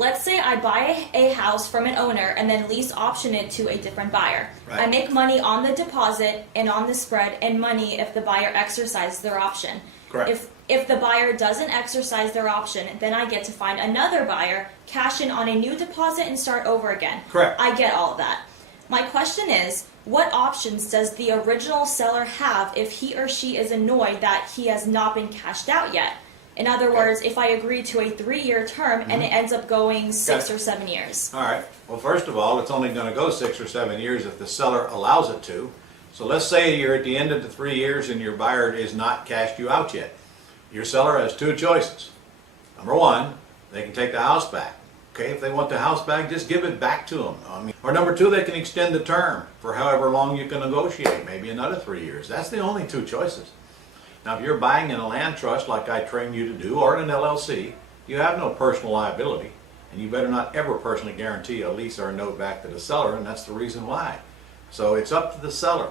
let's say I buy a house from an owner and then lease option it to a different buyer. Right. I make money on the deposit and on the spread, and money if the buyer exercises their option. Correct. If the buyer doesn't exercise their option, then I get to find another buyer, cash in on a new deposit, and start over again. Correct. I get all of that. My question is, what options does the original seller have if he or she is annoyed that he has not been cashed out yet? In other words, if I agree to a 3-year term and it ends up going 6 or 7 years. All right. Well, first of all, it's only going to go 6 or 7 years if the seller allows it to. So let's say you're at the end of the 3 years and your buyer is not cashed you out yet. Your seller has 2 choices. Number 1, they can take the house back. Okay, if they want the house back, just give it back to them. Or number 2, they can extend the term for however long you can negotiate, maybe another 3 years. That's the only 2 choices. Now, if you're buying in a land trust like I train you to do, or in an LLC, you have no personal liability, and you better not ever personally guarantee a lease or a note back to the seller, and that's the reason why. So it's up to the seller.